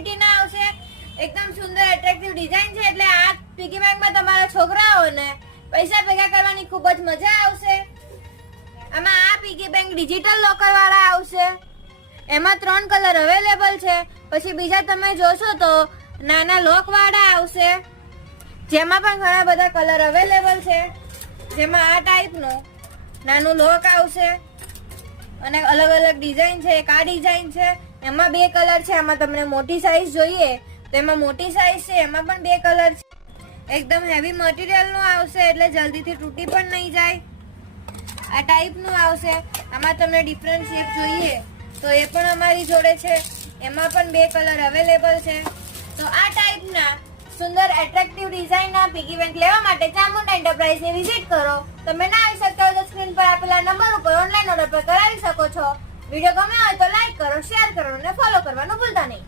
Quality ના આવશે, એકદમ સુંદર એટ્રેક્ટિવ ડિઝાઇન છે. એટલે આ પિગી બેંકમાં તમારા છોકરાઓને પૈસા ભેગા કરવાની ખૂબ જ મજા આવશે. આમાં આ પિગી બેંક ડિજિટલ લોકર વાળા આવશે. એમાં 3 કલર અવેલેબલ છે. પછી બીજા તમે જોશો તો નાના લોક વાળા આવશે, જેમાં પણ ઘણા બધા કલર અવેલેબલ છે. જેમાં આ ટાઈપનું નાનું લોક આવશે અને અલગ અલગ ડિઝાઇન છે. એક આ ડિઝાઇન છે, એમાં 2 કલર છે. આમાં તમને મોટી સાઈઝ જોઈએ તો એમાં મોટી સાઈઝ છે, એમાં પણ 2 કલર છે. એકદમ હેવી મટીરિયલનું આવશે એટલે જલ્દીથી તૂટી પણ નહીં જાય. આ ટાઈપનું આવશે. આમાં તમને ડિફરન્ટ શેપ જોઈએ તો એ પણ અમારી જોડે છે. એમાં પણ 2 કલર અવેલેબલ છે. તો આ ટાઈપના સુંદર એટ્રેક્ટિવ ડિઝાઇનના પિગી બેંક લેવા માટે ચામુંડા એન્ટરપ્રાઇઝને વિઝિટ કરો. તમે ના આવી શકતા હોય તો સ્ક્રીન પર આપેલા નંબર ઉપર ઓનલાઈન ઓર્ડર પર કરાવી શકો છો. વિડીયો ગમ્યો હોય તો લાઈક કરો, શેર કરો અને ફોલો કરવાનું ભૂલતા નહીં.